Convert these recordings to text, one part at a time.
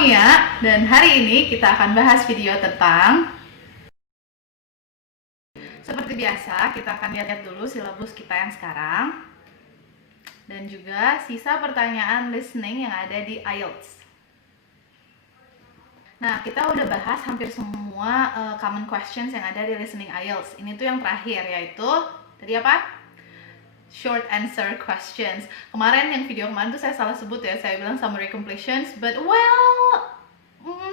Mia, dan hari ini kita akan bahas video tentang, seperti biasa, kita akan lihat dulu silabus kita yang sekarang dan juga sisa pertanyaan listening yang ada di IELTS. Nah, kita udah bahas hampir semua common questions yang ada di listening IELTS. Ini tuh yang terakhir, yaitu tadi apa? Short answer questions. Kemarin yang video kemarin tuh saya salah sebut ya, saya bilang summary completions, but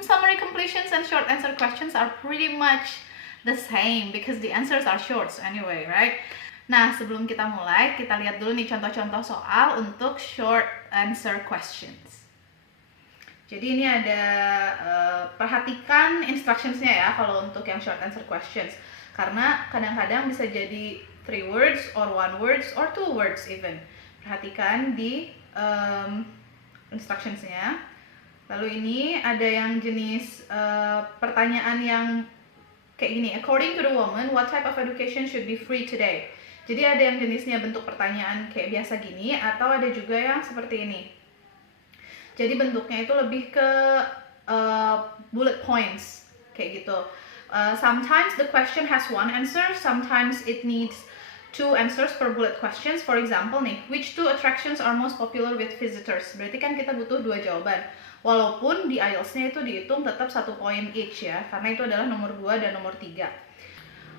summary completions and short answer questions are pretty much the same because the answers are short anyway, right? Nah, sebelum kita mulai, kita lihat dulu nih contoh-contoh soal untuk short answer questions. Jadi ini ada, perhatikan instructionsnya ya kalau untuk yang short answer questions, karena kadang-kadang bisa jadi 3 words or 1 words or 2 words even. Perhatikan di instructionsnya. Lalu ini ada yang jenis pertanyaan yang kayak gini. According to the woman, what type of education should be free today? Jadi ada yang jenisnya bentuk pertanyaan kayak biasa gini, atau ada juga yang seperti ini. Jadi bentuknya itu lebih ke bullet points kayak gitu. Sometimes the question has one answer, sometimes it needs 2 answers per bullet questions. For example nih, which 2 attractions are most popular with visitors? Berarti kan kita butuh 2 jawaban. Walaupun di IELTS-nya itu dihitung tetap 1 point each ya, karena itu adalah nomor 2 dan nomor 3.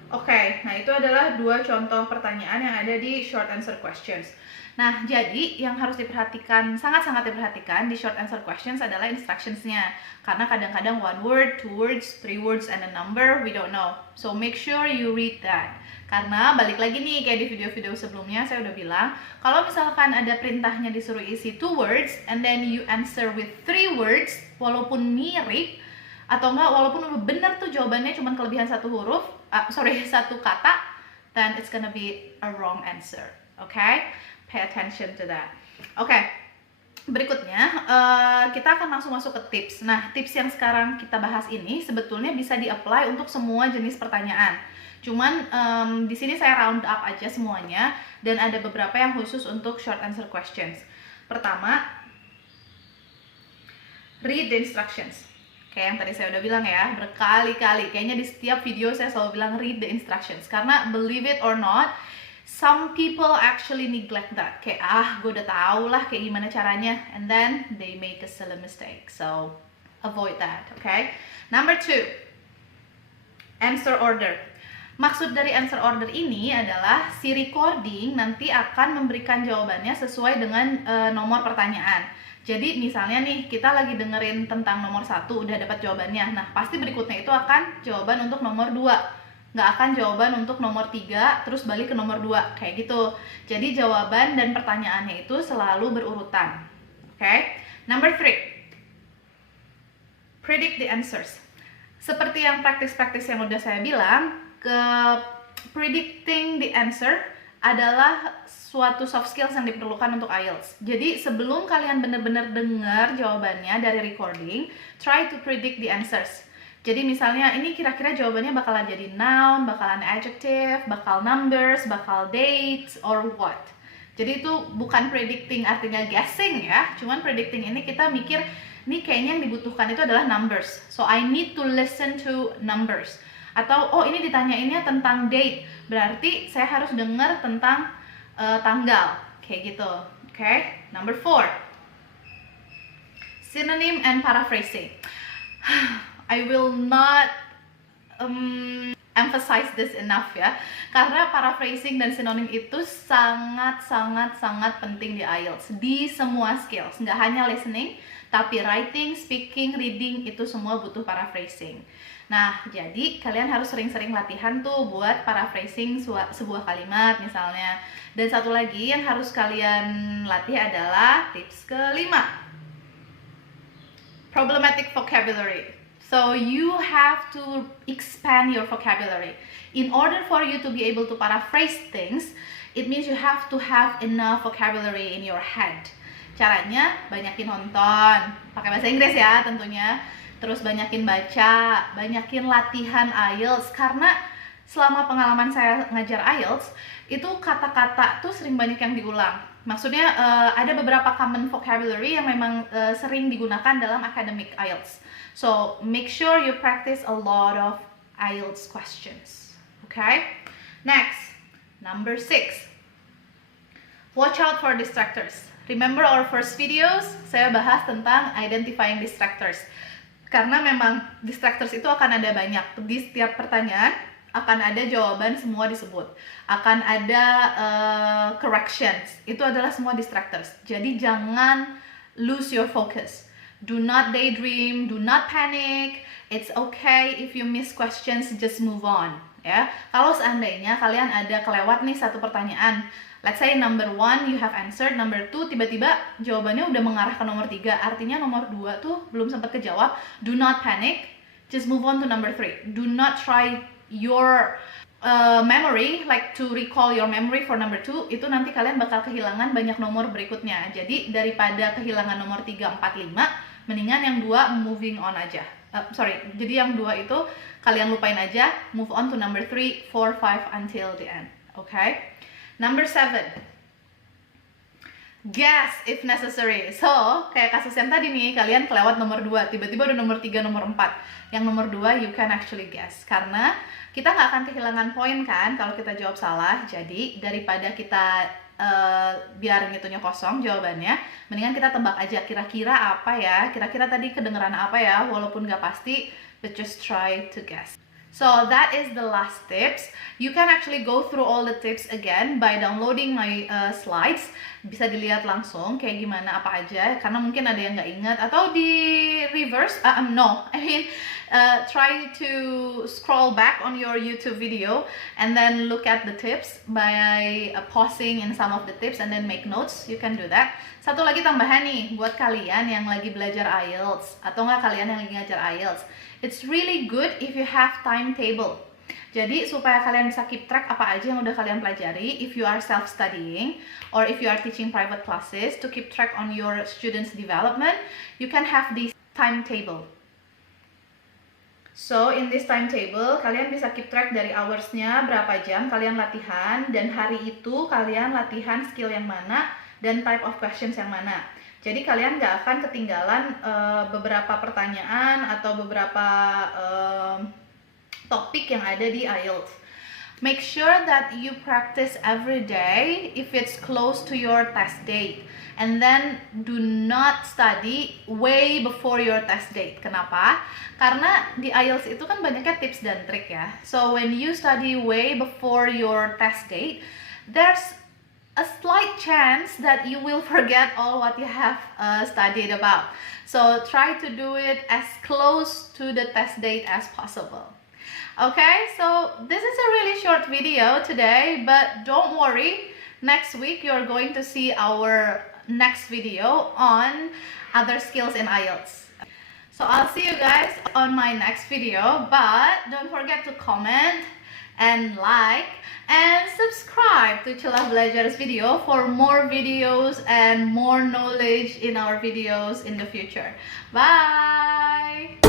Oke, nah itu adalah 2 contoh pertanyaan yang ada di short answer questions. Nah, jadi yang harus diperhatikan, sangat-sangat diperhatikan di short answer questions adalah instructions-nya. Karena kadang-kadang 1 word, 2 words, 3 words, and a number, we don't know. So make sure you read that. Karena balik lagi nih, kayak di video-video sebelumnya saya udah bilang, kalau misalkan ada perintahnya disuruh isi 2 words, and then you answer with 3 words, walaupun mirip, atau enggak, walaupun benar tuh jawabannya cuma kelebihan 1 huruf, 1 kata, then it's gonna be a wrong answer. Okay? Pay attention to that. Oke, berikutnya kita akan langsung masuk ke tips. Nah, tips yang sekarang kita bahas ini sebetulnya bisa di-apply untuk semua jenis pertanyaan. Cuman di sini saya round up aja semuanya, dan ada beberapa yang khusus untuk short answer questions. Pertama, read the instructions. Kayak yang tadi saya udah bilang ya, berkali-kali. Kayaknya di setiap video saya selalu bilang read the instructions. Karena believe it or not, some people actually neglect that. Kayak, gue udah tau lah kayak gimana caranya. And then, they make a silly mistake. So, avoid that, okay? Number 2, answer order. Maksud dari answer order ini adalah si recording nanti akan memberikan jawabannya sesuai dengan nomor pertanyaan. Jadi misalnya nih, kita lagi dengerin tentang nomor 1, udah dapat jawabannya. Nah, pasti berikutnya itu akan jawaban untuk nomor 2. Nggak akan jawaban untuk nomor 3, terus balik ke nomor 2, kayak gitu. Jadi jawaban dan pertanyaannya itu selalu berurutan. Okay? Number 3, predict the answers. Seperti yang praktis-praktis yang udah saya bilang, predicting the answer adalah suatu soft skills yang diperlukan untuk IELTS. Jadi sebelum kalian benar-benar dengar jawabannya dari recording, try to predict the answers. Jadi misalnya ini kira-kira jawabannya bakalan jadi noun, bakalan adjective, bakal numbers, bakal dates, or what. Jadi itu bukan predicting artinya guessing ya, cuman predicting ini kita mikir, nih kayaknya yang dibutuhkan itu adalah numbers. So I need to listen to numbers. Atau, ini ditanyainnya tentang date, berarti saya harus dengar tentang tanggal, kayak gitu. Okay? Number 4, synonym and paraphrasing. I will not emphasize this enough ya, karena paraphrasing dan sinonim itu sangat penting di IELTS, di semua skills, nggak hanya listening, tapi writing, speaking, reading, itu semua butuh paraphrasing. Nah, jadi kalian harus sering-sering latihan tuh buat paraphrasing sebuah kalimat misalnya. Dan satu lagi yang harus kalian latih adalah tips kelima, problematic vocabulary. So you have to expand your vocabulary. In order for you to be able to paraphrase things, it means you have to have enough vocabulary in your head. Caranya banyakin nonton, pakai bahasa Inggris ya tentunya. Terus banyakin baca, banyakin latihan IELTS. Karena selama pengalaman saya ngajar IELTS, itu kata-kata tuh sering banyak yang diulang. Maksudnya ada beberapa common vocabulary yang memang sering digunakan dalam academic IELTS. So make sure you practice a lot of IELTS questions. Okay? Next, number 6. Watch out for distractors. Remember our first videos, saya bahas tentang identifying distractors. Karena memang distractors itu akan ada banyak. Di setiap pertanyaan akan ada jawaban semua disebut. Akan ada corrections. Itu adalah semua distractors. Jadi jangan lose your focus. Do not daydream, do not panic. It's okay if you miss questions, just move on. Ya, kalau seandainya kalian ada kelewat nih satu pertanyaan, let's say number 1 you have answered, number 2 tiba-tiba jawabannya udah mengarah ke nomor 3, artinya nomor 2 tuh belum sempat kejawab. Do not panic, just move on to number 3. Do not try your memory, like to recall your memory for number 2, itu nanti kalian bakal kehilangan banyak nomor berikutnya. Jadi daripada kehilangan nomor 3, 4, 5, mendingan yang 2 moving on aja. Jadi yang 2 itu kalian lupain aja, move on to number 3, 4, 5 until the end. Okay? Number 7. Guess if necessary. So, kayak kasus yang tadi nih, kalian kelewat nomor 2, tiba-tiba udah nomor 3, nomor 4. Yang nomor 2 you can actually guess. Karena kita nggak akan kehilangan poin kan kalau kita jawab salah. Jadi daripada kita biar ngitunya kosong jawabannya, mendingan kita tebak aja kira-kira apa ya, kira-kira tadi kedengeran apa ya, walaupun nggak pasti, but just try to guess. So that is the last tips. You can actually go through all the tips again by downloading my slides. Bisa dilihat langsung kayak gimana apa aja, karena mungkin ada yang nggak ingat, atau di reverse, try to scroll back on your YouTube video and then look at the tips by pausing in some of the tips and then make notes. You can do that. Satu lagi tambahan nih buat kalian yang lagi belajar IELTS atau nggak kalian yang lagi ngajar IELTS. It's really good if you have timetable. Jadi supaya kalian bisa keep track apa aja yang udah kalian pelajari, if you are self-studying or if you are teaching private classes, to keep track on your students' development, you can have this timetable. So in this timetable, kalian bisa keep track dari hours-nya, berapa jam kalian latihan, dan hari itu kalian latihan skill yang mana, dan type of questions yang mana. Jadi kalian nggak akan ketinggalan beberapa pertanyaan atau beberapa topik yang ada di IELTS. Make sure that you practice every day if it's close to your test date. And then do not study way before your test date. Kenapa? Karena di IELTS itu kan banyaknya tips dan trik ya. So when you study way before your test date, there's a slight chance that you will forget all what you have studied about. So try to do it as close to the test date as possible. Okay, so this is a really short video today, but don't worry, next week you're going to see our next video on other skills in IELTS. So I'll see you guys on my next video, but don't forget to comment and like and subscribe to Celah Belajar's video for more videos and more knowledge in our videos in the future. Bye!